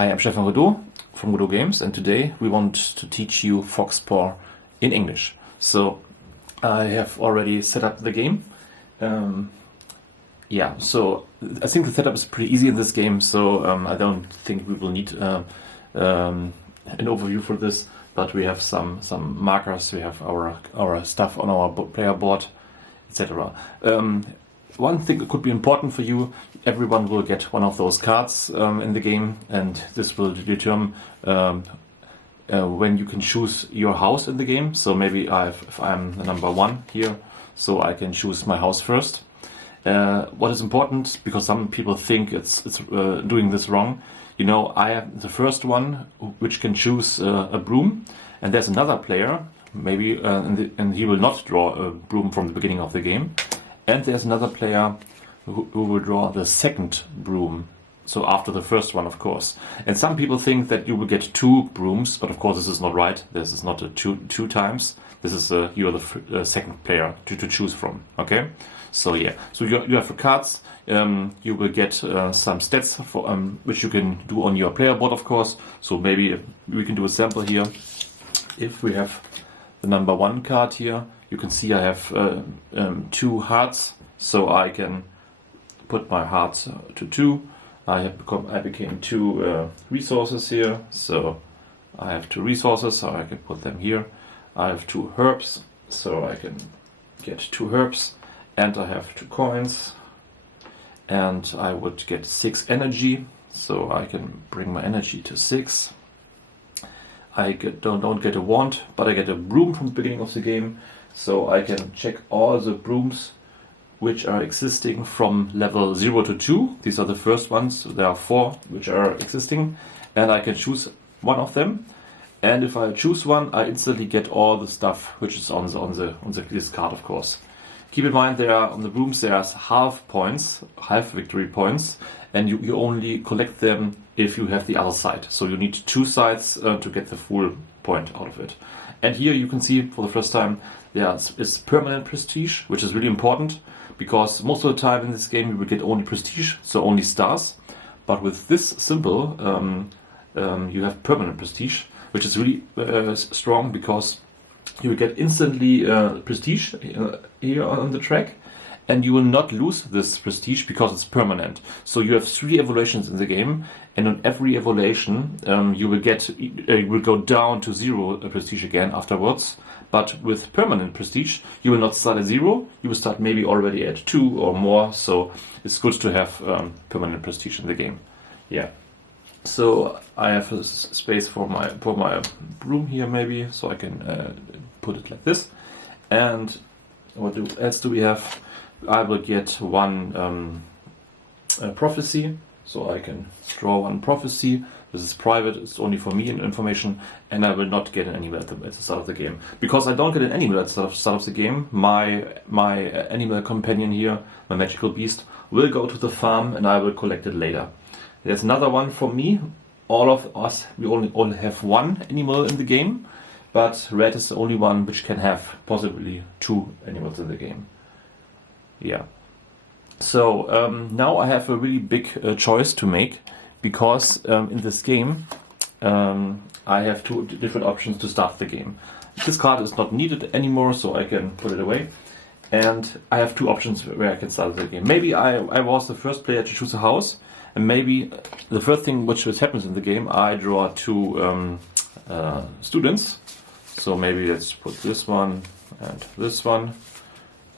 Hi, I'm Stefan Godot from Godot Games, and today we want to teach you Foxpaw in English. So I have already set up the game. So I think the setup is pretty easy in this game, so I don't think we will need an overview for this, but we have some markers, we have our stuff on our player board, etc. One thing that could be important for you: everyone will get one of those cards in the game, and this will determine when you can choose your house in the game. So maybe if I'm the number 1 here, so I can choose my house first. What is important, because some people think it's doing this wrong, you know, I am the first one which can choose a broom, and there's another player, maybe, and he will not draw a broom from the beginning of the game. And there's another player who will draw the second broom, so after the first one, of course. And some people think that you will get 2 brooms, but of course this is not right. This is not a two times. This is you are the second player to choose from. Okay, so yeah. So you have the cards. You will get some stats for which you can do on your player board, of course. So maybe we can do a sample here. If we have the number 1 card here, you can see I have 2 hearts, so I can put my hearts to 2. I became 2 resources here, so I have 2 resources, so I can put them here. I have 2 herbs, so I can get 2 herbs, and I have 2 coins, and I would get 6 energy, so I can bring my energy to 6. I don't get a wand, but I get a broom from the beginning of the game, so I can check all the brooms which are existing from level 0 to 2. These are the first ones. There are 4 which are existing, and I can choose one of them. And if I choose one, I instantly get all the stuff which is on this card, of course. Keep in mind, there are on the brooms there are half victory points, and you only collect them if you have the other side. So you need 2 sides to get the full point out of it. And here you can see for the first time there is permanent prestige, which is really important, because most of the time in this game you will get only prestige, so only stars. But with this symbol, you have permanent prestige, which is really strong, because you will get instantly prestige here on the track, and you will not lose this prestige because it's permanent. So you have 3 evaluations in the game, and on every evaluation you will go down to 0 prestige again afterwards. But with permanent prestige, you will not start at 0. You will start maybe already at 2 or more. So it's good to have permanent prestige in the game. Yeah. So I have a space for my broom here, maybe, so I can put it like this. And what else do we have? I will get 1 prophecy, so I can draw 1 prophecy. This is private, it's only for me information, and I will not get an animal at the start of the game. Because I don't get an animal at the start of the game, my animal companion here, my magical beast, will go to the farm and I will collect it later. There's another one for me. All of us, we only have 1 animal in the game, but red is the only one which can have possibly 2 animals in the game. Yeah. So now I have a really big choice to make, because in this game I have 2 different options to start the game. This card is not needed anymore, so I can put it away. And I have 2 options where I can start the game. Maybe I was the first player to choose a house, and maybe the first thing which happens in the game, I draw 2 students. So maybe let's put this one and this one.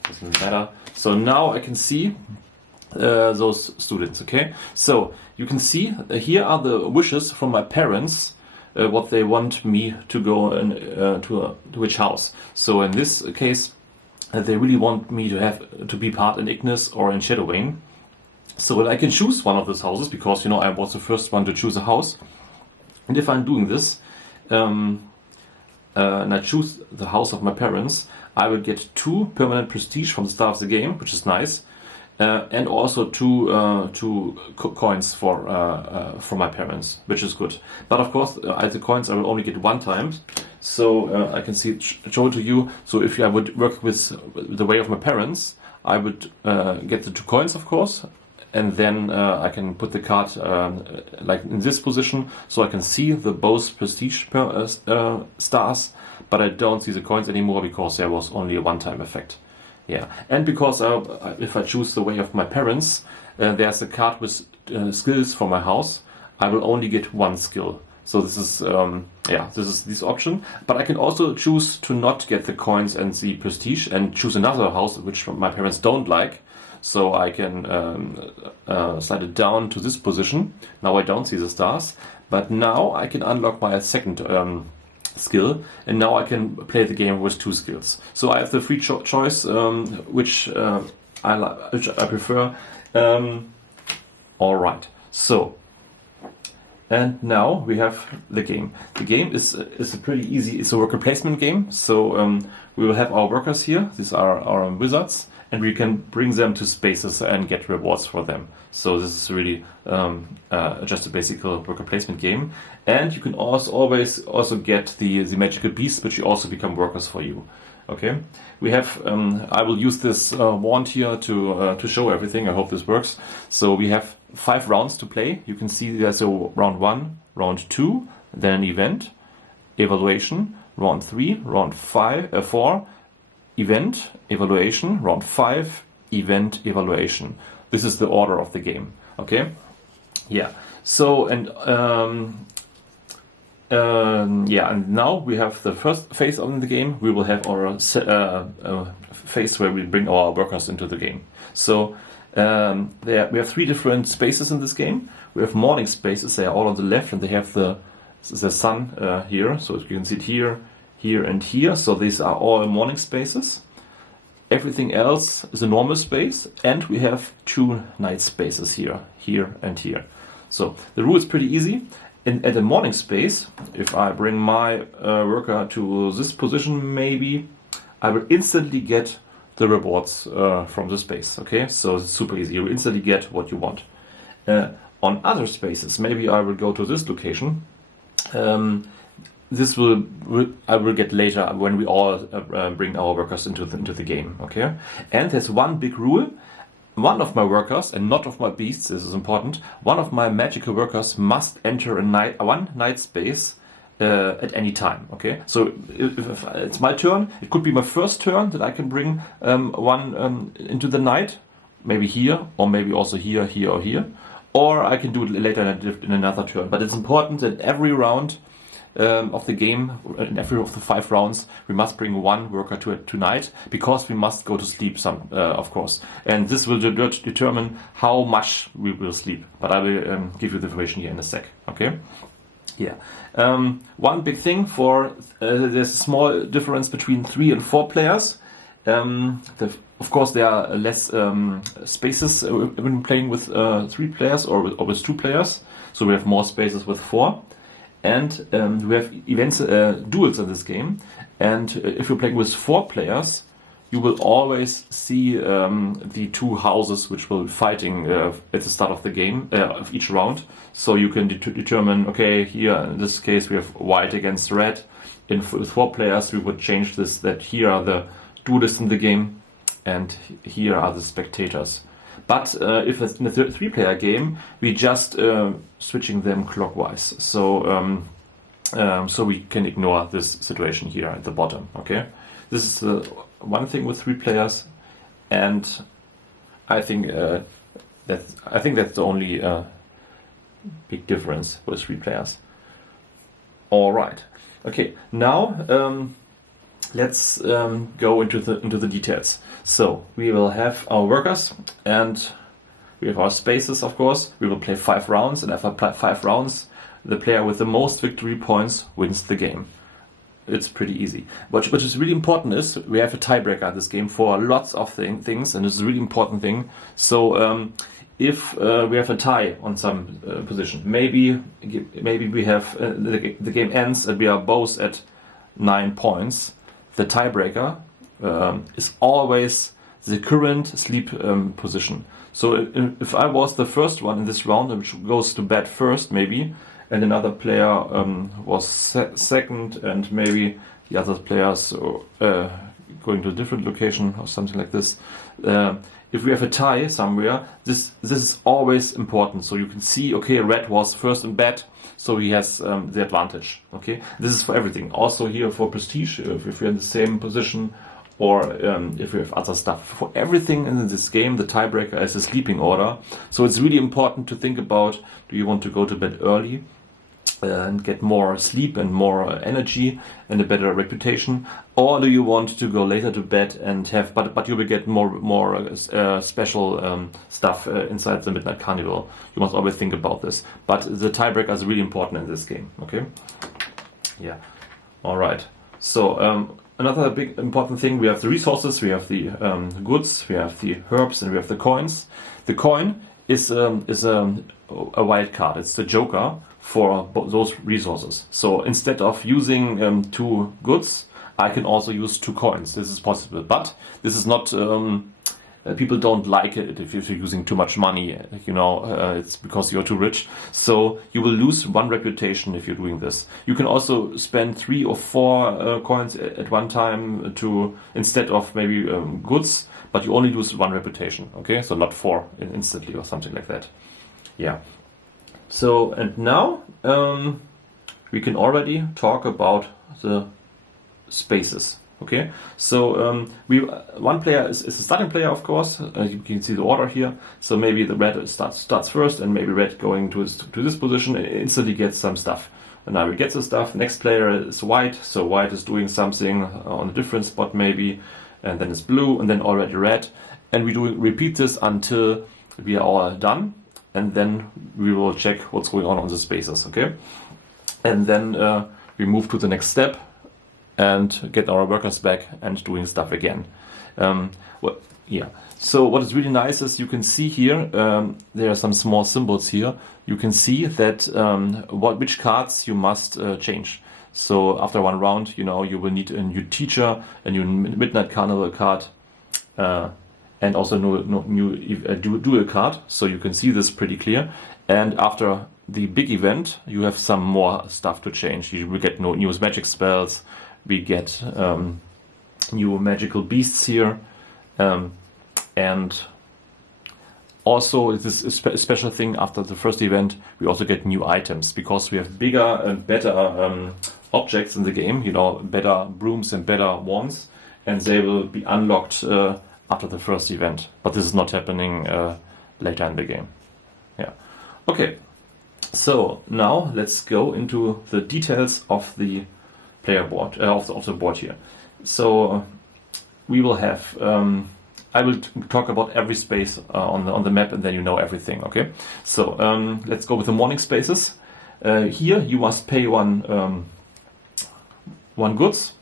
Doesn't matter. So now I can see those students. Okay, so you can see here are the wishes from my parents, what they want me to go to which house. So in this case, they really want me to be part in Ignis or in Shadowing. So I can choose one of those houses, because, you know, I was the first one to choose a house. And if I'm doing this, and I choose the house of my parents, I will get 2 permanent prestige from the start of the game, which is nice, and also 2 coins for my parents, which is good. But of course, the coins I will only get 1 time, so I can show it to you. So if I would work with the way of my parents, I would get the 2 coins, of course, and then I can put the card like in this position, so I can see the both prestige stars, but I don't see the coins anymore because there was only a one-time effect. Yeah, and because if I choose the way of my parents, there's a card with skills for my house. I will only get one skill. So this is this is this option. But I can also choose to not get the coins and the prestige and choose another house which my parents don't like. So I can slide it down to this position. Now I don't see the stars, but now I can unlock my second skill, and now I can play the game with two skills. So I have the free choice, which I prefer. All right. So. And now we have the game. The game is a pretty easy. It's a worker placement game. So we will have our workers here. These are our wizards, and we can bring them to spaces and get rewards for them. So this is really just a basic worker placement game. And you can always get the magical beasts, which also become workers for you. Okay, we have. I will use this wand here to show everything. I hope this works. So we have 5 rounds to play. You can see there's a round 1, round 2, then an event, evaluation, round 3, round 4, event, evaluation, round 5, event, evaluation. This is the order of the game. Okay, yeah. So and now we have the first phase of the game. We will have our phase where we bring our workers into the game. So we have 3 different spaces in this game. We have morning spaces. They are all on the left, and they have the sun here. So you can see it here, here, and here. So these are all morning spaces. Everything else is a normal space, and we have 2 night spaces here, here, and here. So the rule is pretty easy. At the morning space, if I bring my worker to this position, maybe I will instantly get the rewards from the space. Okay, so it's super easy. You will instantly get what you want. On other spaces, maybe I will go to this location. This I will get later when we all bring our workers into the game. Okay, and there's one big rule. One of my workers, and not of my beasts, this is important, one of my magical workers must enter one night space at any time. Okay, so if it's my turn, it could be my first turn that I can bring one into the night, maybe here, or maybe also here, here, or here, or I can do it later in another turn. But it's important that every round of the game, in every of the 5 rounds, we must bring one worker tonight, because we must go to sleep of course, and this will determine how much we will sleep, but I will give you the information here in a sec. Okay, yeah. One big thing there's a small difference between 3 and 4 players. Of course there are less spaces when playing with 3 players or with 2 players, so we have more spaces with 4. And we have events, duels in this game. And if you're playing with 4 players, you will always see the 2 houses which will be fighting at the start of the game, of each round. So you can determine, okay, here in this case we have white against red. With 4 players, we would change this, that here are the duelists in the game, and here are the spectators. But if it's in a 3-player game, we just switching them clockwise. So so we can ignore this situation here at the bottom. Okay, this is one thing with 3 players, and I think that's the only big difference with 3 players. All right. Okay. Now let's go into the details. So we will have our workers, and we have our spaces, of course. We will play 5 rounds, and after 5 rounds, the player with the most victory points wins the game. It's pretty easy. What is really important is we have a tiebreaker in this game for lots of things, and it's a really important thing. So if we have a tie on some position, maybe we have the game ends and we are both at 9 points. The tiebreaker is always the current sleep position. So if I was the first one in this round, which goes to bed first, maybe, and another player was second, and maybe the other players going to a different location or something like this. if we have a tie somewhere, this is always important. So you can see, okay, red was first in bed, so he has the advantage. Okay, this is for everything. Also here for prestige, if you're in the same position, or if you have other stuff. For everything in this game, the tiebreaker is a sleeping order. So it's really important to think about, do you want to go to bed early and get more sleep and more energy and a better reputation, or do you want to go later to bed and have, but you will get more special stuff inside the Midnight Carnival. You must always think about this. But the tiebreaker is really important in this game. Okay. Yeah. All right. So another big important thing, we have the resources, we have the goods, we have the herbs, and we have the coins. The coin is a wild card. It's the joker for those resources. So instead of using 2 goods, I can also use 2 coins. This is possible, but this is not. People don't like it if you're using too much money. You know, it's because you're too rich. So you will lose 1 reputation if you're doing this. You can also spend 3 or 4 coins at one time to instead of maybe goods, but you only lose 1 reputation. Okay, so not 4 instantly or something like that. Yeah. So, and now we can already talk about the spaces. Okay, so one player is a starting player, of course. You can see the order here. So maybe the red starts first, and maybe red going to this position and instantly gets some stuff. And now we get the stuff. Next player is white, so white is doing something on a different spot maybe, and then it's blue, and then already red. And we repeat this until we are all done. And then we will check what's going on the spaces, okay? And then we move to the next step and get our workers back and doing stuff again. Yeah. So what is really nice is you can see here, there are some small symbols here. You can see that which cards you must change. So after 1 round, you know, you will need a new teacher, a new Midnight Carnival card, and also new duel card, so you can see this pretty clear. And after the big event, you have some more stuff to change. You will get new magic spells, we get new magical beasts here, and also this is a special thing after the first event, we also get new items, because we have bigger and better objects in the game, you know, better brooms and better wands, and they will be unlocked after the first event, but this is not happening later in the game. Yeah. Okay. So now let's go into the details of the player board, of the board here. So we will have. I will talk about every space on the map, and then you know everything. Okay. So let's go with the morning spaces. Here you must pay one goods,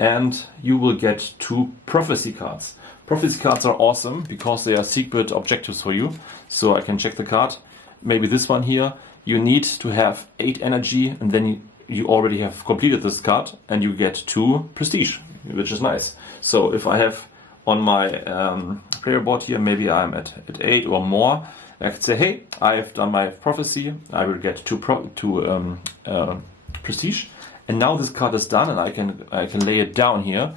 and you will get 2 prophecy cards. Prophecy cards are awesome because they are secret objectives for you. So I can check the card. Maybe this one here. You need to have 8 energy, and then you already have completed this card, and you get 2 prestige, which is nice. So if I have on my player board here, maybe I'm at 8 or more, I can say, hey, I have done my prophecy. I will get 2 prestige, and now this card is done, and I can lay it down here.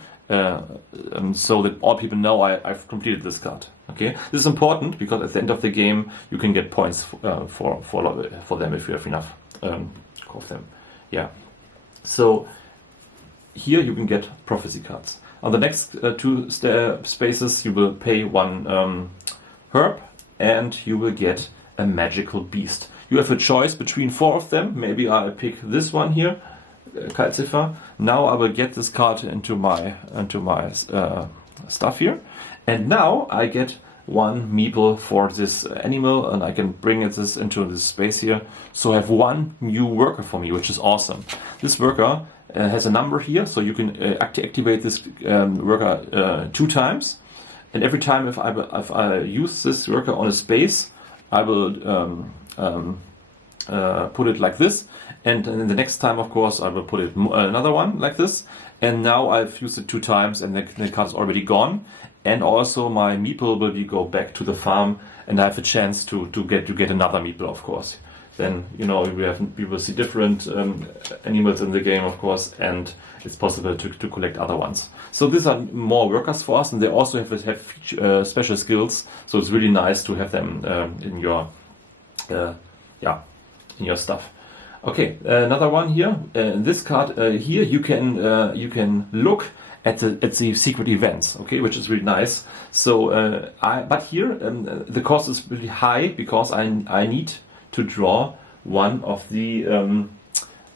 So that all people know I've completed this card. Okay, this is important because at the end of the game you can get points for them if you have enough of them. Yeah. So here you can get prophecy cards. On the next 2 spaces you will pay 1 herb, and you will get a magical beast. You have a choice between 4 of them. Maybe I pick this one here. Kaltziffer. Now I will get this card into my stuff here, and now I get 1 meeple for this animal, and I can bring this into this space here. So I have 1 new worker for me, which is awesome. This worker has a number here, so you can activate this worker 2 times, and every time if I use this worker on a space, I will put it like this, and then the next time, of course, I will put it another one like this. And now I've used it 2 times, and the card is already gone. And also my meeple will go back to the farm, and I have a chance to get another meeple, of course. then we will see different animals in the game, of course, and it's possible to collect other ones. So these are more workers for us, and they also have special skills. So it's really nice to have them in your stuff. Okay, another one here. This card here, you can look at the secret events, okay, which is really nice. So, but here the cost is really high because I need to draw one of the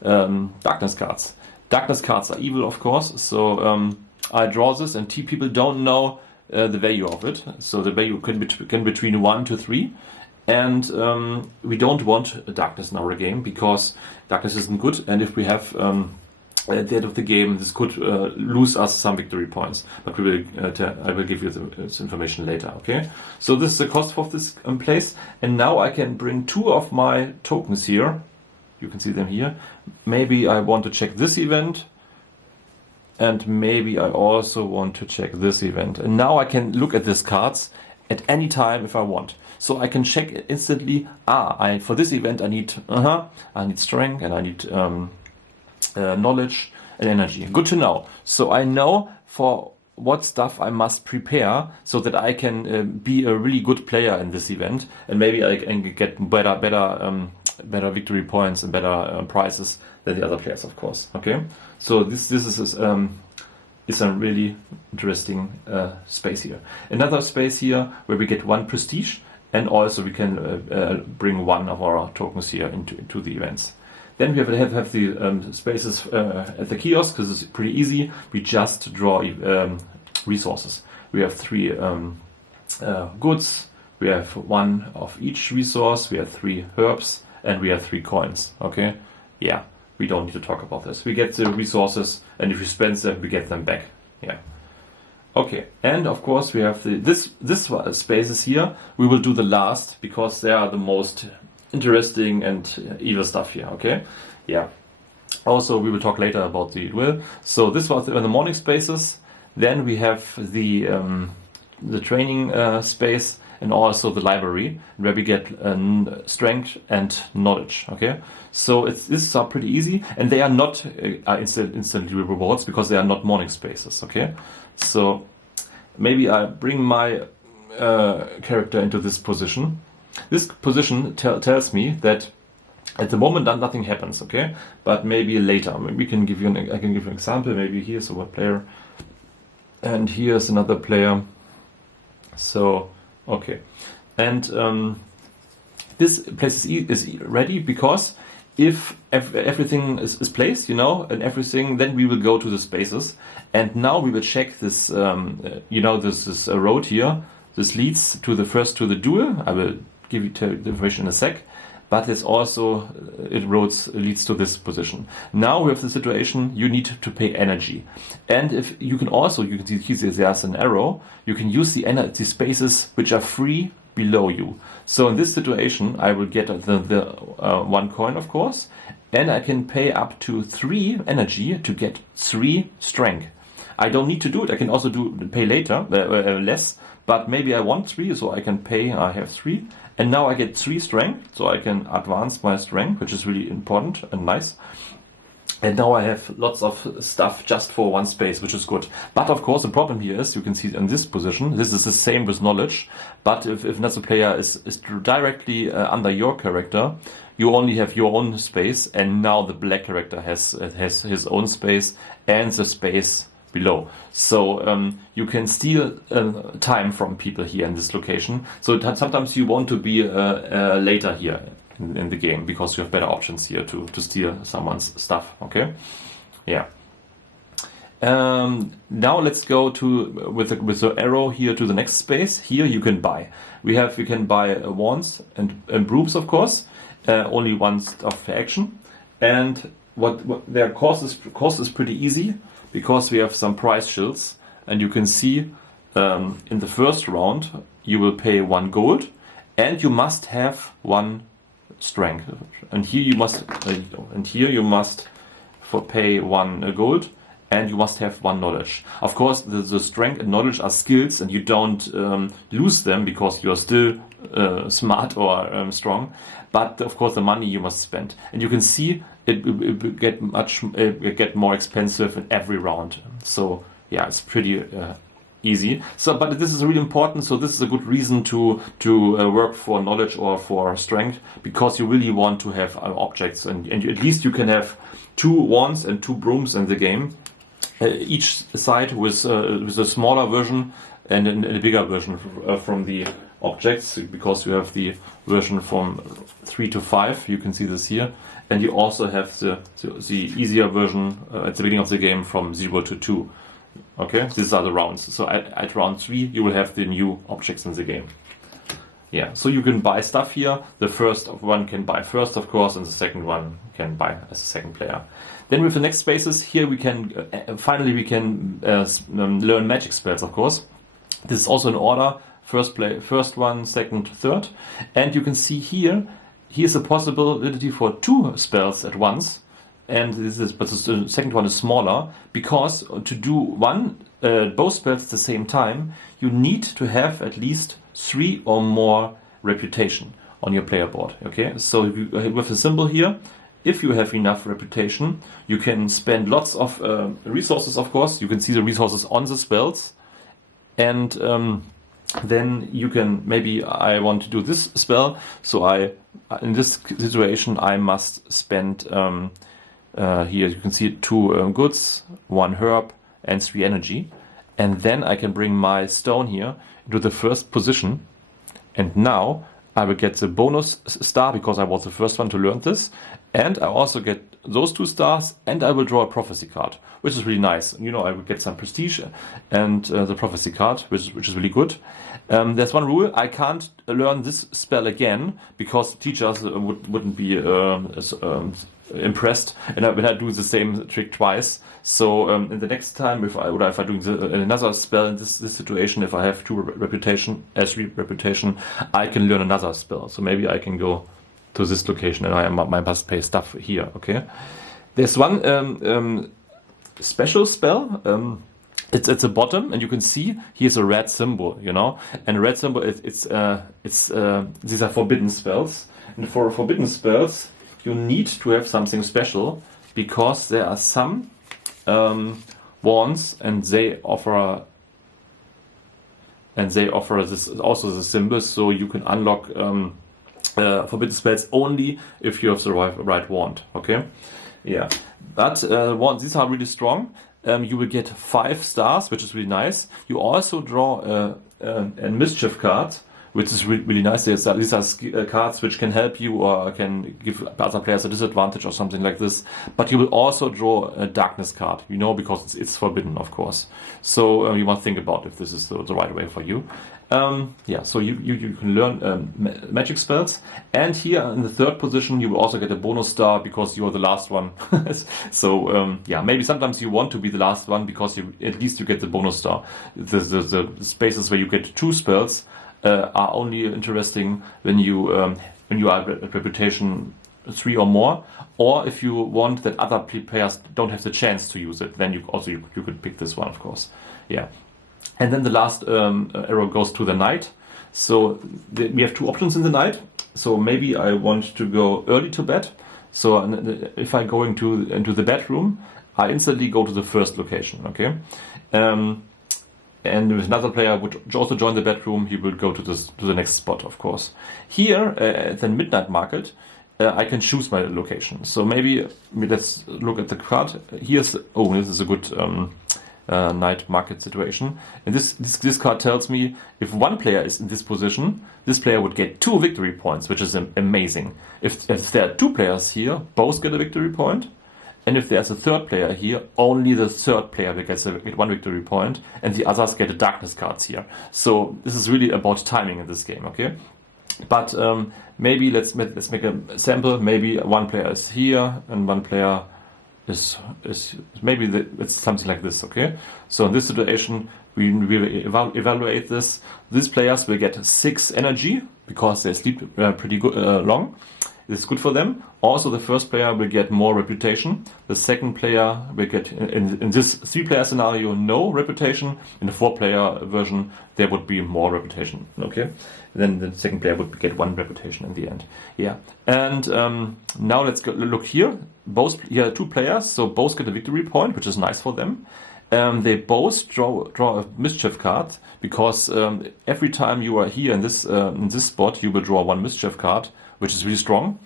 darkness cards. Darkness cards are evil, of course. So I draw this, and people don't know the value of it. So the value can be between 1 to 3. And we don't want darkness in our game because darkness isn't good. And if we have at the end of the game, this could lose us some victory points. But I will give you this information later. Okay. So this is the cost of this place. And now I can bring 2 of my tokens here. You can see them here. Maybe I want to check this event. And maybe I also want to check this event. And now I can look at these cards at any time if I want. So I can check instantly. For this event I need strength, and I need knowledge and energy. Good to know. So I know for what stuff I must prepare so that I can be a really good player in this event, and maybe I can get better victory points and better prizes than the other players, of course. Okay. So this is a really interesting space here. Another space here where we get 1 prestige. And also we can bring 1 of our tokens here into the events. Then we have the spaces at the kiosk, because it's pretty easy. We just draw resources. We have 3 goods. We have 1 of each resource. We have 3 herbs, and we have 3 coins. Okay, yeah, we don't need to talk about this. We get the resources, and if we spend them, we get them back. Yeah. Okay, and of course we have this spaces here. We will do the last because they are the most interesting and evil stuff here. Okay, yeah. Also, we will talk later about the duel. So this was the morning spaces. Then we have the training space, and also the library where we get strength and knowledge. Okay, so these are pretty easy, and they are not instantly rewards because they are not morning spaces. Okay. So maybe I bring my character into this position. This position tells me that at the moment nothing happens, okay? But maybe later. I can give you an example. Maybe here's one player, and here's another player. So okay, and this place is ready because if everything is placed, and everything, then we will go to the spaces. And now we will check this, this is a road here. This leads to the duel. I will give you the information in a sec. But it's also, leads to this position. Now we have the situation, you need to pay energy. And if you can see there's an arrow, you can use the spaces which are free below you. So in this situation, I will get the 1 coin, of course, and I can pay up to 3 energy to get 3 strength. I don't need to do it. I can also pay later, less, but maybe I want 3, so I can pay. I have 3, and now I get 3 strength, so I can advance my strength, which is really important and nice. And now I have lots of stuff just for 1 space, which is good. But of course, the problem here is, you can see in this position, this is the same with knowledge. But if another player is directly under your character, you only have your own space. And now the black character has his own space and the space below. So you can steal time from people here in this location. So sometimes you want to be later here in the game because you have better options here to steal someone's stuff. Okay, yeah. Now let's go with the arrow here to the next space. Here you can buy. You can buy wands and brooms, of course. Only 1 stuff per action, and what their cost is pretty easy because we have some price shields, and you can see in the first round you will pay 1 gold, and you must have 1 strength, and here you must pay 1 gold, and you must have 1 knowledge. Of course, the strength and knowledge are skills, and you don't lose them because you are still smart or strong, but of course the money you must spend, and you can see it will get more expensive in every round. So yeah, it's pretty easy. So, but this is really important. So this is a good reason to work for knowledge or for strength, because you really want to have objects, and at least you can have 2 wands and 2 brooms in the game, each side with a smaller version and a bigger version from the objects, because you have the version from 3 to 5. You can see this here, and you also have the easier version at the beginning of the game from 0 to 2. Okay, these are the rounds. So at round 3 you will have the new objects in the game. Yeah, so you can buy stuff here. The first one can buy first, of course, and the second one can buy as a second player. Then with the next spaces here, we can finally learn magic spells, of course. This is also in order: first one, second, third, and you can see here's a possibility for 2 spells at once. And but the second one is smaller, because to do both spells at the same time, you need to have at least 3 or more reputation on your player board. Okay, so with the symbol here, if you have enough reputation, you can spend lots of resources. Of course, you can see the resources on the spells, and then you can, maybe I want to do this spell, so in this situation I must spend. Here you can see 2 goods, 1 herb, and 3 energy. And then I can bring my stone here into the first position. And now I will get the bonus star, because I was the first one to learn this. And I also get those 2 stars, and I will draw a prophecy card, which is really nice. You know, I will get some prestige and the prophecy card, which is really good. There's one rule: I can't learn this spell again, because teachers wouldn't be impressed when I do the same trick twice. So in the next time, if I do another spell in this situation, if I have 3 reputation, I can learn another spell. So maybe I can go to this location, and I must pay stuff here. Okay, there's one special spell. It's at the bottom, and you can see here's a red symbol, you know, and a red symbol these are forbidden spells, and for forbidden spells you need to have something special, because there are some wands, and they offer this also the symbols, so you can unlock forbidden spells only if you have the right wand. Okay, yeah, but wands, these are really strong. You will get 5 stars, which is really nice. You also draw a mischief card, which is really nice. These are cards which can help you or can give other players a disadvantage or something like this. But you will also draw a darkness card, you know, because it's forbidden, of course. So you must think about if this is the right way for you. Yeah, so you can learn magic spells, and here in the 3rd position you will also get a bonus star, because you are the last one. So yeah, maybe sometimes you want to be the last one, because at least you get the bonus star. The spaces where you get 2 spells are only interesting when you are at reputation 3 or more, or if you want that other players don't have the chance to use it, then you could pick this one, of course. Yeah. And then the last arrow goes to the night. So we have 2 options in the night. So maybe I want to go early to bed. So if I go into the bedroom, I instantly go to the first location. Okay, and if another player would also join the bedroom, he will go to the next spot, of course. Here at the midnight market, I can choose my location. So maybe let's look at the card. This is a good night market situation, and this card tells me if one player is in this position, this player would get 2 victory points, which is amazing. If there are 2 players here, both get a victory point, and if there's a 3rd player here, only the 3rd player will get 1 victory point, and the others get a darkness cards here. So this is really about timing in this game. Okay, but maybe let's make a sample. Maybe one player is here and one player is maybe it's something like this. Okay, so in this situation we will evaluate this. These players will get 6 energy because they sleep pretty good long, It's good for them. Also, the first player will get more reputation. The second player will get, in this 3-player scenario, no reputation. In the 4-player version, there would be more reputation. Okay, then the second player would get 1 reputation in the end. Yeah, and now let's go look here. Both here are 2 players, so both get a victory point, which is nice for them. They both draw a mischief card, because every time you are here in this spot, you will draw 1 mischief card, which is really strong.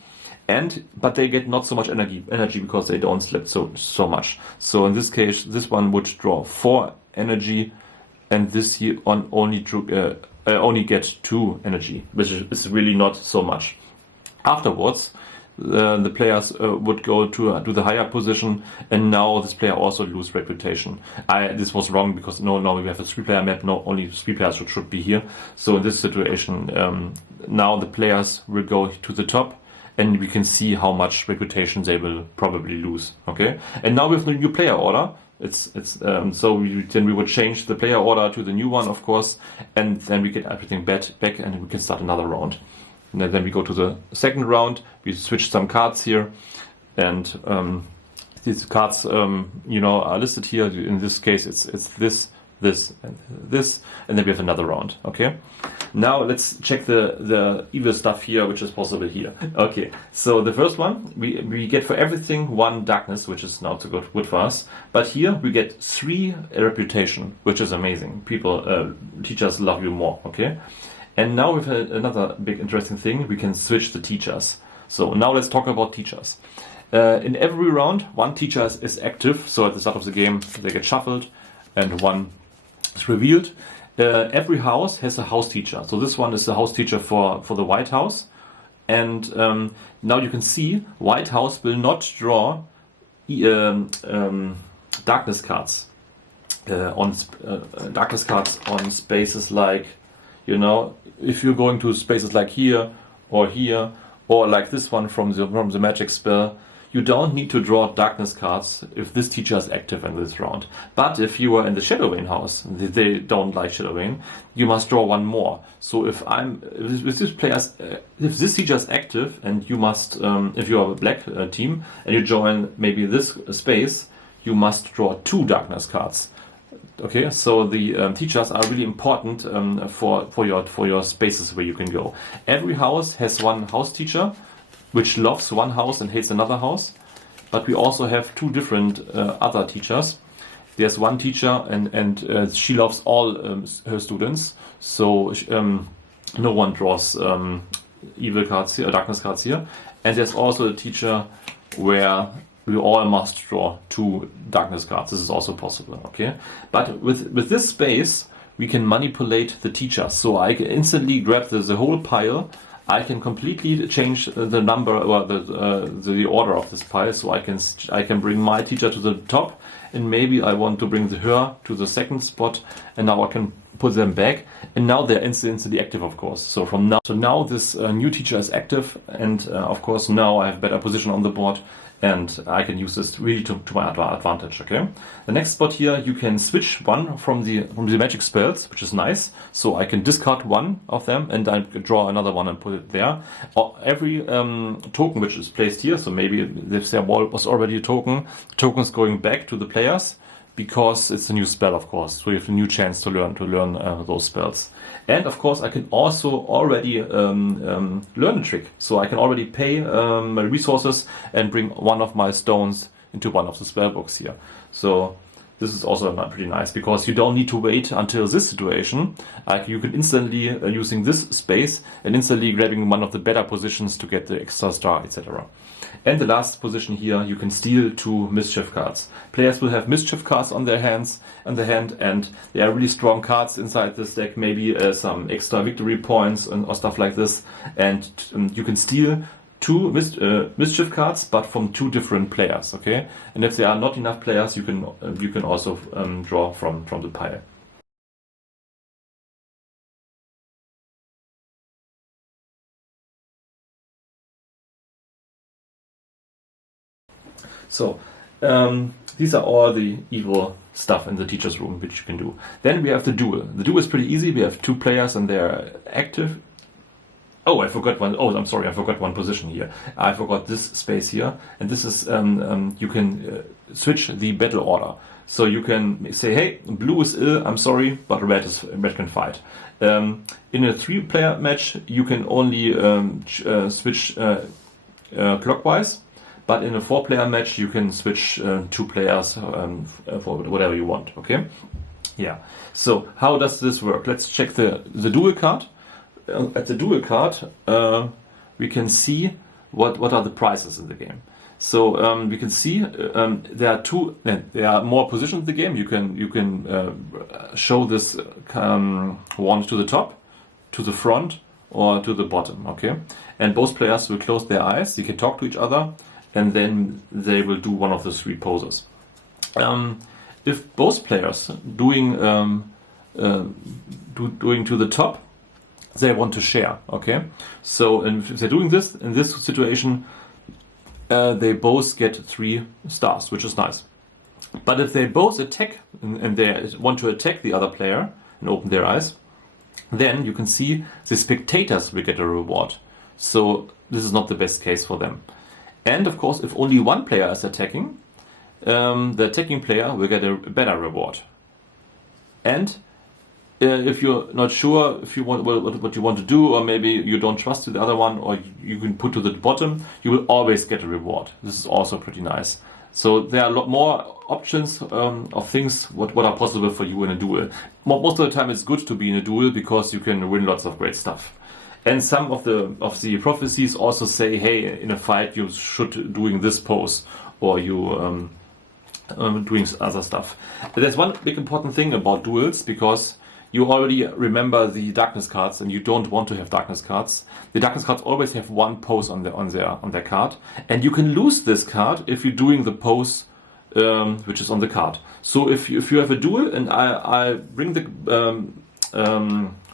But they get not so much energy because they don't slip so much. So in this case, this one would draw 4 energy, and this here only get 2 energy, which is really not so much. Afterwards, the players would go to the higher position, and now this player also lose reputation. This was wrong, because no, we have a 3-player map. No, only 3 players should be here. So in this situation, now the players will go to the top, and we can see how much reputation they will probably lose. Okay, and now we have the new player order. So then we would change the player order to the new one, of course, and then we get everything back, and we can start another round. And then we go to the second round. We switch some cards here, and these cards, are listed here. In this case, it's this, and this, and then we have another round. Okay. Now let's check the evil stuff here, which is possible here. Okay. So the first one, we get for everything 1 darkness, which is not so good for us. But here we get 3 reputation, which is amazing. Teachers love you more. Okay. And now we've had another big interesting thing. We can switch the teachers. So now let's talk about teachers. In every round, 1 teacher is active. So at the start of the game, they get shuffled, and 1 is revealed. Every house has a house teacher. So this one is the house teacher for the White House. And now you can see White House will not draw darkness cards on spaces like, if you're going to spaces like here, or like this one from the magic spell, you don't need to draw darkness cards if this teacher is active in this round. But if you are in the Shadowvane house, they don't like Shadowvane, you must draw 1 more. So if this teacher is active, and you must, if you are a black team and you join maybe this space, you must draw 2 darkness cards. Okay, so the teachers are really important for your spaces where you can go. Every house has 1 house teacher, which loves one house and hates another house. But we also have 2 different other teachers. There's 1 teacher, and she loves all her students. So no one draws evil cards here, darkness cards here. And there's also a teacher where we all must draw 2 darkness cards. This is also possible, okay? But with this space, we can manipulate the teachers. So I can instantly grab the whole pile. I can completely change the number or the order of this pile. So I can bring my teacher to the top, and maybe I want to bring her to the second spot, and now I can put them back, and now they're instantly active, of course. So now this new teacher is active, and of course now I have better position on the board, and I can use this really to my advantage. Okay. The next spot here, you can switch 1 from the magic spells, which is nice. So I can discard 1 of them, and I draw another one and put it there. Or every token which is placed here, so maybe if there was already a token, the token is going back to the players, because it's a new spell, of course. So you have a new chance to learn those spells. And of course, I can also already learn a trick. So I can already pay my resources and bring 1 of my stones into 1 of the spell books here. So this is also pretty nice, because you don't need to wait until this situation. You can instantly using this space and instantly grabbing 1 of the better positions to get the extra star, etc. And the last position here, you can steal 2 mischief cards. Players will have mischief cards on their hand, and they are really strong cards inside this deck. Maybe some extra victory points or stuff like this. And you can steal 2 mischief cards, but from 2 different players. Okay, and if there are not enough players, you can also draw from the pile. So these are all the evil stuff in the teacher's room which you can do. Then we have the duel. The duel is pretty easy. We have 2 players and they're active. Oh, I forgot one. Oh, I'm sorry, I forgot one position here. I forgot this space here, and this is you can switch the battle order. So you can say, hey, blue is ill. I'm sorry, but red can fight. In a 3-player match, you can only switch clockwise, but in a 4-player match, you can switch 2 players for whatever you want. Okay. Yeah. So how does this work? Let's check the duel card. At the duel card, we can see what are the prices in the game. So we can see there are more positions in the game. You can show this wand to the top, to the front, or to the bottom. Okay, and both players will close their eyes. They can talk to each other, and then they will do one of the 3 poses. If both players doing to the top, they want to share. Okay, so if they're doing this in this situation, they both get 3 stars, which is nice. But if they both attack and they want to attack the other player and open their eyes, then you can see the spectators will get a reward. So this is not the best case for them. And of course, if only one player is attacking, the attacking player will get a better reward. And if you're not sure if you want what you want to do, or maybe you don't trust the other one, or you can put to the bottom, you will always get a reward. This is also pretty nice. So there are a lot more options of things what are possible for you in a duel. Most of the time, it's good to be in a duel because you can win lots of great stuff. And some of the prophecies also say, hey, in a fight you should doing this pose, or you doing other stuff. But there's one big important thing about duels, because you already remember the darkness cards, and you don't want to have darkness cards. The darkness cards always have one pose on their card, and you can lose this card if you're doing the pose which is on the card. So if you have a duel and I bring the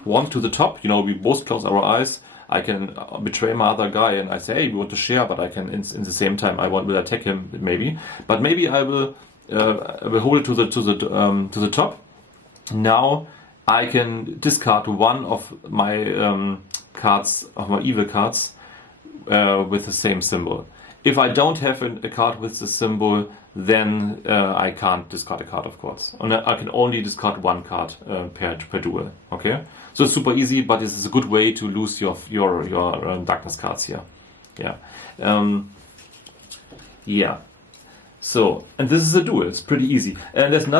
wand to the top, we both close our eyes. I can betray my other guy and I say, hey, we want to share, but I can in the same time will attack him maybe. But maybe I will hold it to the top. Now I can discard one of my cards, of my evil cards, with the same symbol. If I don't have a card with the symbol, then I can't discard a card, of course. And I can only discard one card per duel. Okay, so it's super easy, but this is a good way to lose your darkness cards here. Yeah, yeah. So, and this is a duel. It's pretty easy. And there's one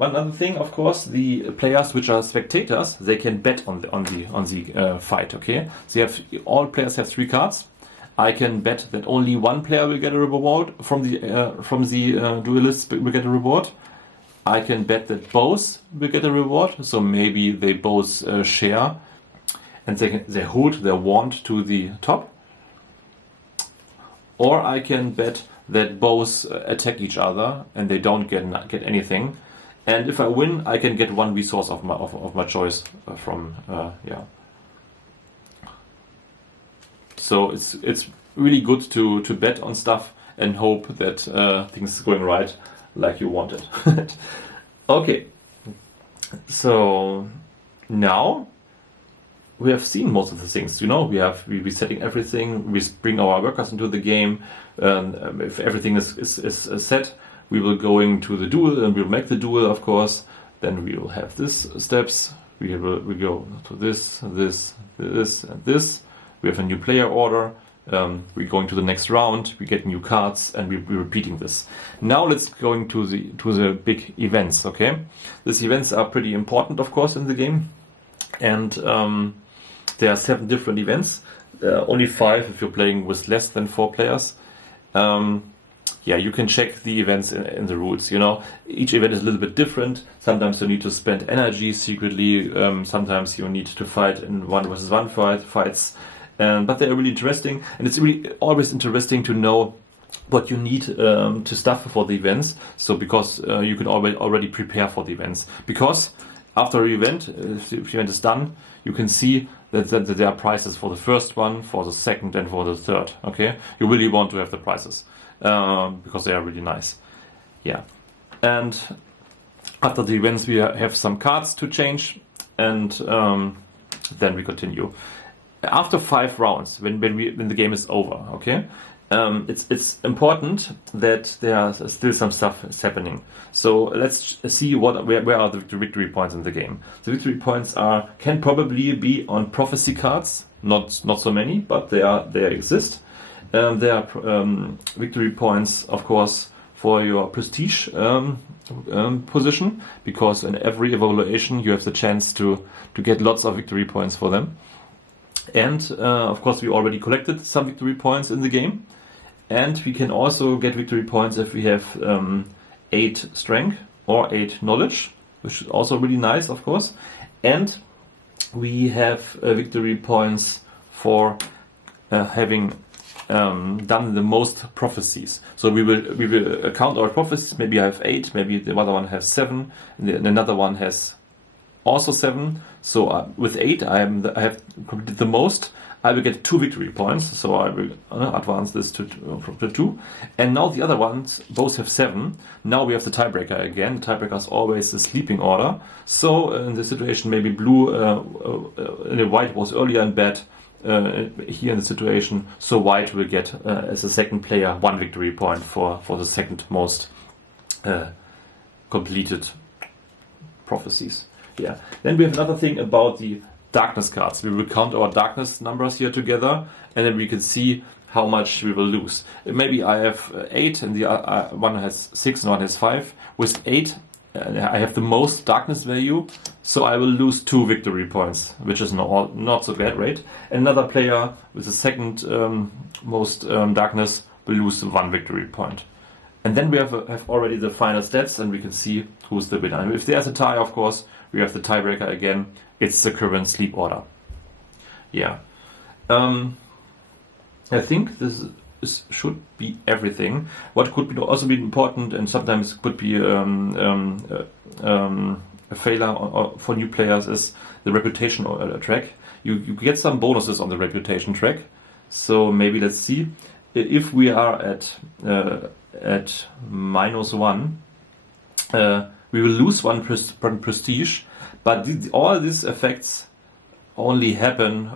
other thing, of course. The players which are spectators, they can bet on the fight. Okay, so all players have 3 cards. I can bet that only one player will get a reward from the duelist will get a reward. I can bet that both will get a reward. So maybe they both share, and they hold their wand to the top. Or I can bet that both attack each other and they don't get anything. And if I win, I can get one resource of my choice from yeah. So it's really good to bet on stuff and hope that things are going right like you want it. Okay, so now we have seen most of the things. We're setting everything. We bring our workers into the game. If everything is set, we will go into the duel and we'll make the duel, of course. Then we will have this steps. We go to this, and this. We have a new player order. We're going to the next round. We get new cards, and we're repeating this. Now let's go into the big events. Okay, these events are pretty important, of course, in the game, and there are 7 different events. Only 5 if you're playing with less than 4 players. Yeah, you can check the events in the rules. Each event is a little bit different. Sometimes you need to spend energy secretly. Sometimes you need to fight in 1 versus 1 fights. But they're really interesting, and it's really always interesting to know what you need to stuff for the events. So because you can already prepare for the events. Because after an event, if the event is done, you can see that there are prices for the first one, for the second, and for the third. Okay, you really want to have the prices because they are really nice. Yeah, and after the events, we have some cards to change, and then we continue. after 5 rounds, when the game is over, okay, it's important that there are still some stuff is happening. So let's see where are the victory points in the game. The victory points can probably be on prophecy cards, not so many, but they exist. There are victory points, of course, for your prestige position, because in every evaluation you have the chance to get lots of victory points for them. And of course we already collected some victory points in the game, and we can also get victory points if we have 8 strength or 8 knowledge, which is also really nice, of course. And we have victory points for having done the most prophecies. So we will count our prophecies. Maybe I have 8, maybe the other one has 7, and another one has also 7. So with 8, I have completed the most. I will get 2 victory points. So I will advance this to 2. And now the other ones both have 7. Now we have the tiebreaker again. The tiebreaker is always the sleeping order. So in this situation, maybe blue, the white was earlier in bed. Here in the situation, so white will get as a second player 1 victory point for the second most completed prophecies. Yeah. Then we have another thing about the darkness cards. We will count our darkness numbers here together, and then we can see how much we will lose. Maybe I have 8, and the one has 6, and one has 5. With 8, I have the most darkness value, so I will lose 2 victory points, which is not so great. Another player with the second most darkness will lose 1 victory point. And then we have already the final stats, and we can see who's the winner. And if there's a tie, of course, we have the tiebreaker again. It's the current sleep order. Yeah. I think this should be everything. What could also be important, and sometimes could be a failure for new players, is the reputation track. You get some bonuses on the reputation track. So maybe let's see if we are at -1. We will lose 1 prestige, but all these effects only happen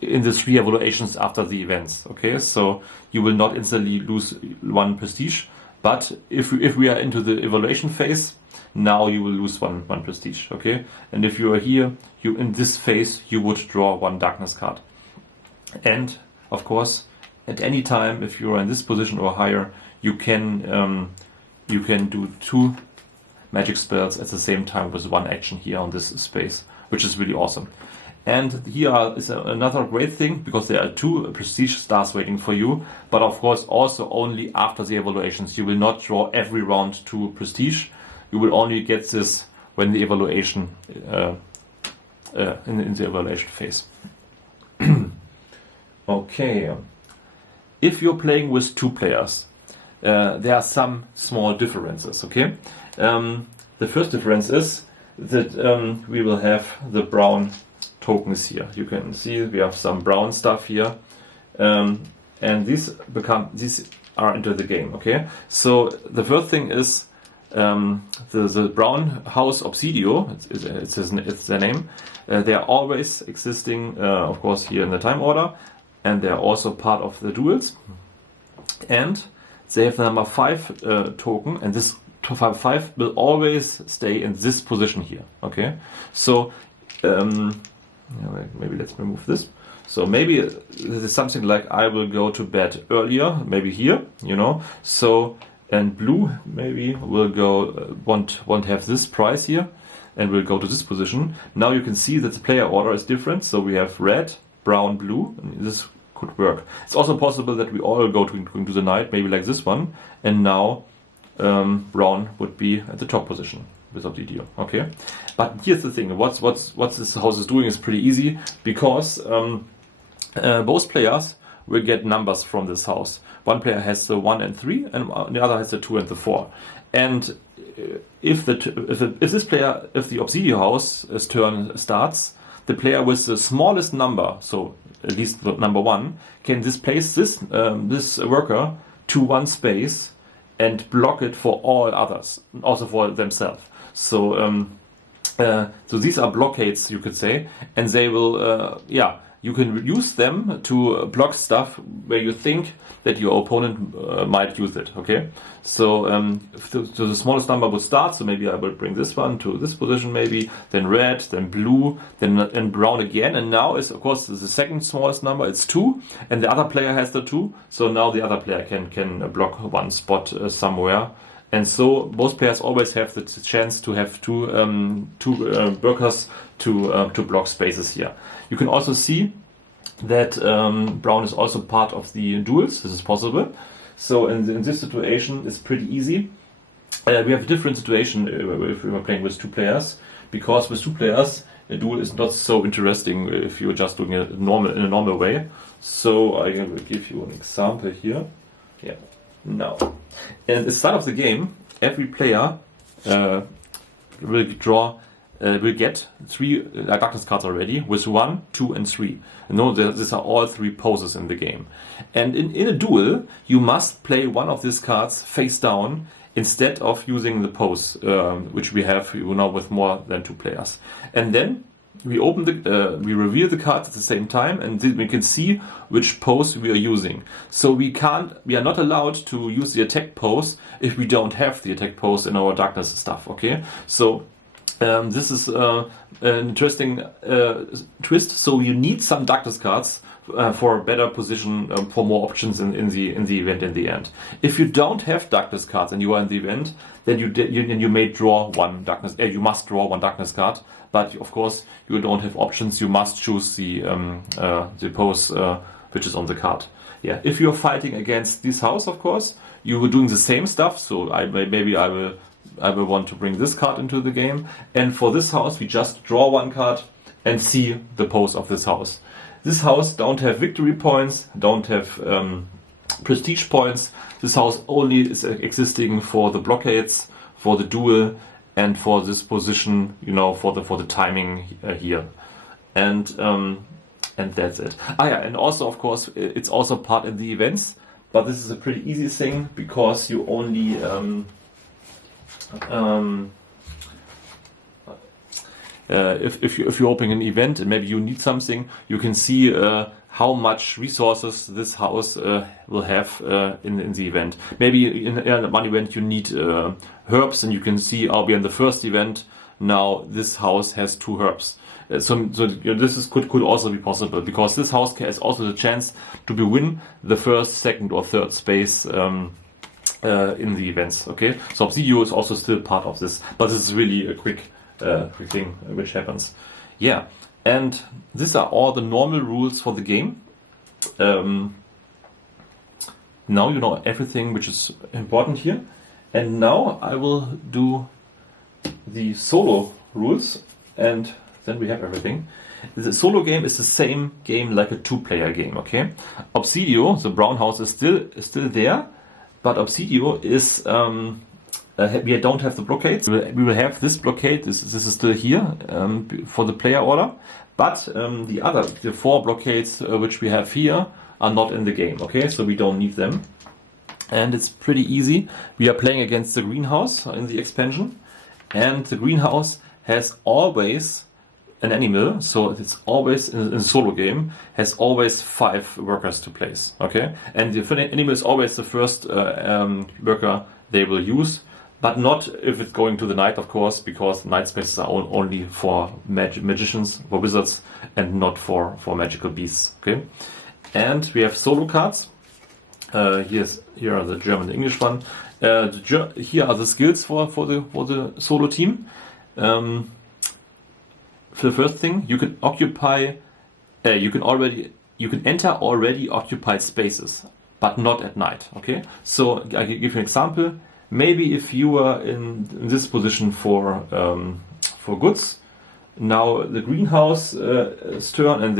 in the 3 evaluations after the events. Okay, so you will not instantly lose 1 prestige, but if we are into the evaluation phase, now you will lose 1 prestige. Okay, and if you are here, in this phase you would draw 1 darkness card. And of course, at any time, if you are in this position or higher, you can do 2 magic spells at the same time with 1 action here on this space, which is really awesome. And here is another great thing, because there are 2 prestige stars waiting for you, but of course also only after the evaluations. You will not draw every round 2 prestige. You will only get this when the evaluation in the evaluation phase. Okay. If you're playing with 2 players, there are some small differences. Okay. The first difference is that we will have the brown tokens here. You can see we have some brown stuff here, and these are into the game. Okay, so the first thing is the brown house Obsidio. It's their name. They are always existing, of course, here in the time order, and they are also part of the duels. And they have the number 5 token, and this 5 will always stay in this position here. Okay, so maybe let's remove this. So maybe this is something like I will go to bed earlier, maybe here, So, and blue maybe will go won't have this price here, and will go to this position. Now you can see that the player order is different. So we have red, brown, blue, and this could work. It's also possible that we all go into the night, maybe like this one, and now brown would be at the top position with Obsidio. Okay, but here's the thing: what this house is doing is pretty easy, because both players will get numbers from this house. One player has the 1 and 3, and the other has the 2 and the 4. And if the Obsidio house's turn starts, the player with the smallest number, so at least the number 1, can displace this worker to 1 space and block it for all others, also for themselves. So these are blockades, you could say, and they will, you can use them to block stuff where you think that your opponent might use it. Okay, so the smallest number would start. So maybe I will bring this one to this position, maybe then red, then blue, then brown again. And now is of course the second smallest number. It's 2, and the other player has the 2. So now the other player can block one spot somewhere. And so both players always have the chance to have two workers to block spaces here. You can also see that brown is also part of the duels. This is possible. So in this situation, it's pretty easy. We have a different situation if we were playing with 2 players, because with 2 players, a duel is not so interesting if you're just doing it in a normal way. So I will give you an example here. Yeah. Now, at the start of the game, every player will get 3 darkness cards already with 1, 2, and 3. No, these are all 3 poses in the game. And in a duel, you must play one of these cards face down instead of using the pose, which we have now with more than 2 players. And then we we reveal the cards at the same time, and then we can see which pose we are using. So we are not allowed to use the attack pose if we don't have the attack pose in our darkness stuff. Okay, so this is an interesting twist. So you need some darkness cards for a better position, for more options in the event in the end. If you don't have darkness cards and you are in the event, then you may draw one darkness. You must draw one darkness card. But of course, you don't have options. You must choose the pose which is on the card. Yeah. If you're fighting against this house, of course, you were doing the same stuff. So maybe I will want to bring this card into the game. And for this house, we just draw one card and see the pose of this house. This house don't have victory points, don't have prestige points. This house only is existing for the blockades, for the duel, and for this position, for the timing here, and that's it. And also, of course, it's also part in the events, but this is a pretty easy thing because you only if you're opening an event and maybe you need something, you can see how much resources this house will have in the event. Maybe in one event you need herbs, and you can see, we're in the first event, now this house has 2 herbs. So this could also be possible, because this house has also the chance to win the first, second, or third space in the events. Okay, so Obsidio is also still part of this, but this is really a quick thing which happens. Yeah. And these are all the normal rules for the game. Now you know everything which is important here. And now I will do the solo rules, and then we have everything. The solo game is the same game like a 2-player game, okay? Obsidio, the brown house, is still there, but Obsidio is we don't have the blockades. We will have this blockade. This is still here for the player order, but the 4 blockades which we have here are not in the game. Okay, so we don't need them, and it's pretty easy. We are playing against the greenhouse in the expansion, and the greenhouse has always an animal, so it's always in a solo game has always 5 workers to place. Okay, and the animal is always the first worker they will use. But not if it's going to the night, of course, because night spaces are only for magicians, for wizards, and not for magical beasts. Okay, and we have solo cards. Here are the German and English one. Here are the skills for the solo team. For the first thing, you can occupy. You can enter already occupied spaces, but not at night. Okay, so I can give you an example. Maybe if you were in this position for goods, now the greenhouse is turn, and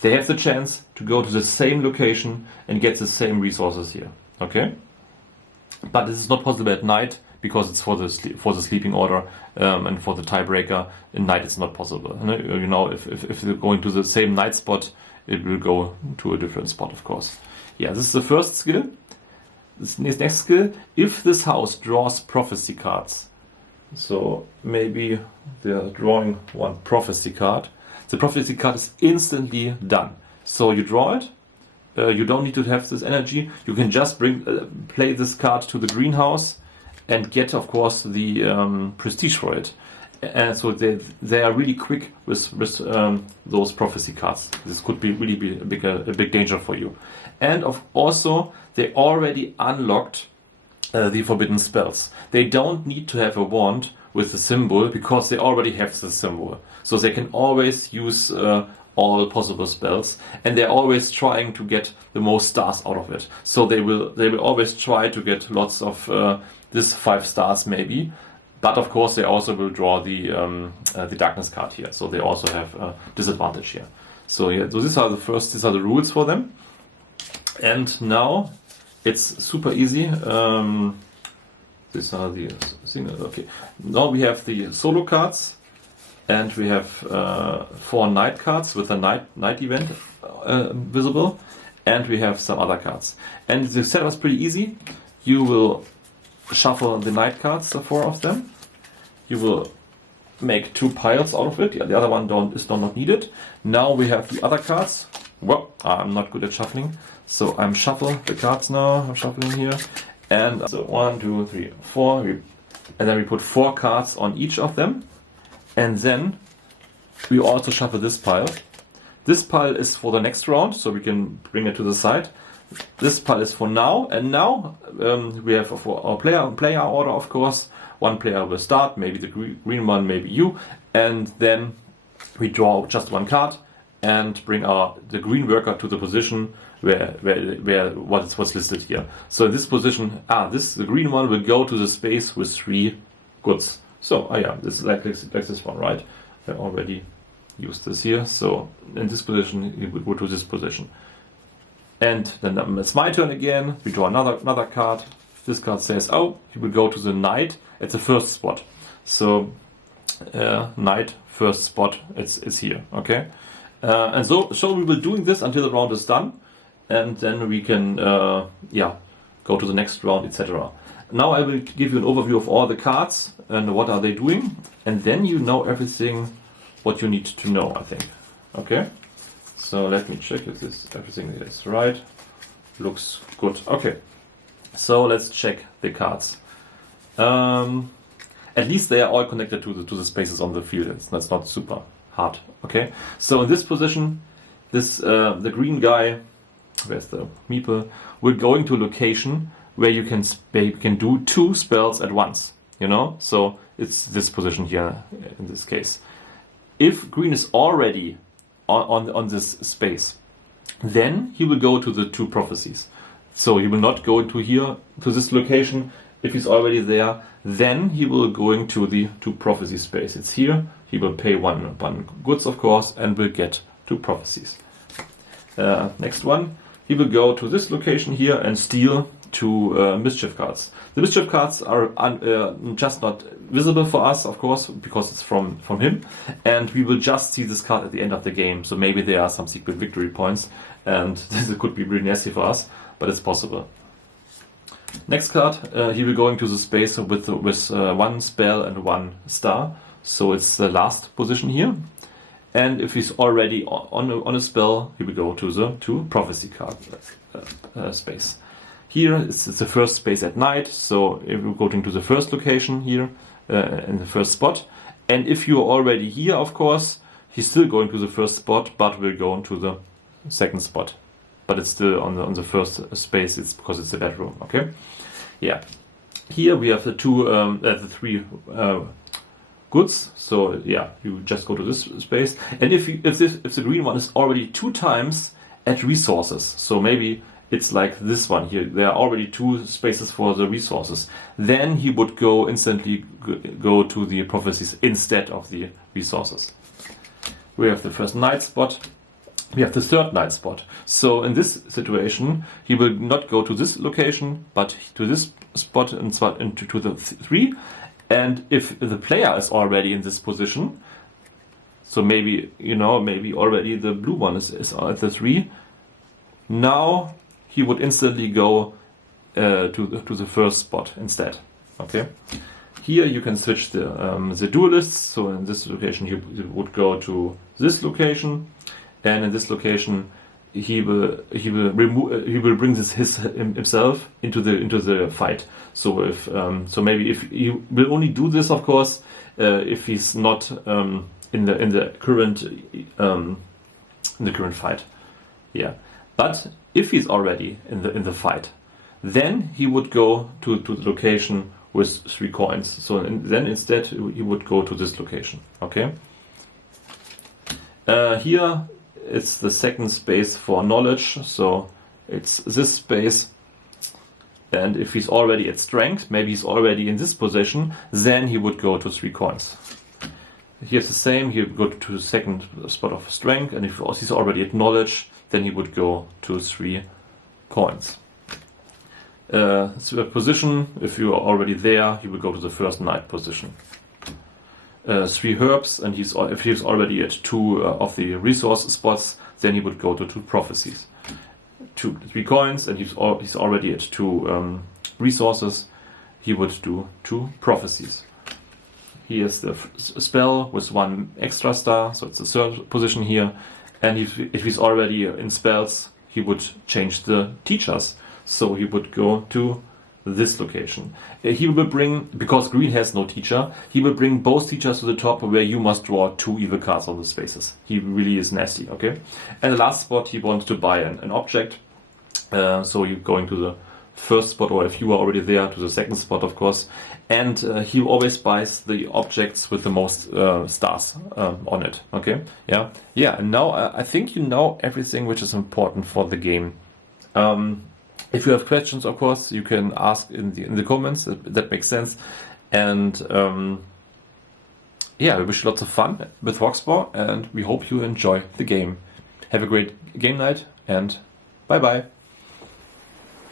they have the chance to go to the same location and get the same resources here. Okay, but this is not possible at night because it's for the sleeping order and for the tiebreaker. In night, it's not possible. If they're going to the same night spot, it will go to a different spot, of course. Yeah, this is the first skill. This next skill, if this house draws prophecy cards, so maybe they're drawing one prophecy card, the prophecy card is instantly done. So you draw it. You don't need to have this energy. You can just play this card to the greenhouse and get, of course, the prestige for it. And so they are really quick with those prophecy cards. This could really be a big danger for you. And also, they already unlocked the forbidden spells. They don't need to have a wand with the symbol because they already have the symbol. So they can always use all possible spells, and they're always trying to get the most stars out of it. So they will always try to get lots of this 5 stars maybe. But of course, they also will draw the darkness card here. So they also have a disadvantage here. So yeah, so these are the rules for them. And now it's super easy. These are the single. Okay. Now we have the solo cards, and we have 4 night cards with a night event visible, and we have some other cards. And the setup is pretty easy. You will shuffle the night cards, the 4 of them. You will make 2 piles out of it. The other one is not needed. Now we have the other cards. Well, I'm not good at shuffling, so I'm shuffling the cards now. I'm shuffling here, and so 1, 2, 3, 4, and then we put 4 cards on each of them, and then we also shuffle this pile. This pile is for the next round, so we can bring it to the side. This pile is for now, and now we have for our player order, of course. One player will start, maybe the green one, maybe you, and then we draw just 1 card and bring the green worker to the position where what's listed here. So in this position, the green one will go to the space with 3 goods. So yeah, this is like this one, right? I already used this here. So in this position, it would go to this position. And then it's my turn again. We draw another card. This card says, oh, you will go to the knight at the first spot. So knight first spot, it's here, okay? And so we will doing this until the round is done, and then we can go to the next round, etc. Now I will give you an overview of all the cards and what are they doing, and then you know everything what you need to know, I think. Okay? So let me check if everything is right. Looks good. Okay. So let's check the cards. At least they are all connected to the spaces on the field. That's not super hard. Okay. So in this position, the green guy, where's the meeple, will go into a location where you can do 2 spells at once. You know. So it's this position here in this case. If green is already on this space, then he will go to the 2 prophecies. So he will not go into here, to this location. If he's already there, then he will go into the 2 prophecy space. It's here. He will pay one goods, of course, and will get 2 prophecies. Next one, he will go to this location here and steal 2 mischief cards. The mischief cards are just not visible for us, of course, because it's from him. And we will just see this card at the end of the game. So maybe there are some secret victory points, and this could be really nasty for us. But it's possible. Next card, he will go into the space with 1 spell and 1 star. So it's the last position here. And if he's already on a spell, he will go to the 2 prophecy card space. Here it's the first space at night. So if we're going to the first location here in the first spot. And if you're already here, of course, he's still going to the first spot, but will go into the second spot. But it's still on the first space. It's because it's a bedroom. Okay, yeah. Here we have the 3 goods. So yeah, you just go to this space. And if the green one is already 2 times at resources, so maybe it's like this one here. There are already 2 spaces for the resources. Then he would instantly go to the prophecies instead of the resources. We have the first night spot. We have the third night spot. So in this situation, he will not go to this location, but to this spot and to the 3. And if the player is already in this position, so maybe already the blue one is at the 3. Now he would instantly go to the first spot instead. Okay. Here you can switch the duelists. So in this location he would go to this location, and in this location he will bring himself into the fight. So if maybe if he will only do this, of course, if he's not in the current fight. Yeah, but if he's already in the fight, then he would go to the location with 3 coins. So then instead he would go to this location. Okay. Here it's the second space for knowledge, so it's this space. And if he's already at strength, maybe he's already in this position, then he would go to 3 coins. Here's the same, he would go to the second spot of strength, and if he's already at knowledge, then he would go to 3 coins. Position, if you are already there, he will go to the first knight position. 3 herbs, and if he's already at 2 of the resource spots, then he would go to 2 prophecies. 3 coins, and he's already at 2 resources, he would do 2 prophecies. Here's the spell with 1 extra star, so it's the 3rd position here. And if he's already in spells, he would change the teachers. So he would go to this location. He will bring, because green has no teacher, he will bring both teachers to the top where you must draw 2 evil cards on the spaces. He really is nasty, okay? And the last spot, he wants to buy an object. So you're going to the first spot, or if you are already there, to the second spot, of course. And he always buys the objects with the most stars on it, okay? Yeah, and now I think you know everything which is important for the game. If you have questions, of course, you can ask in the comments. That makes sense. And yeah, we wish you lots of fun with Foxpaw, and we hope you enjoy the game. Have a great game night, and bye bye.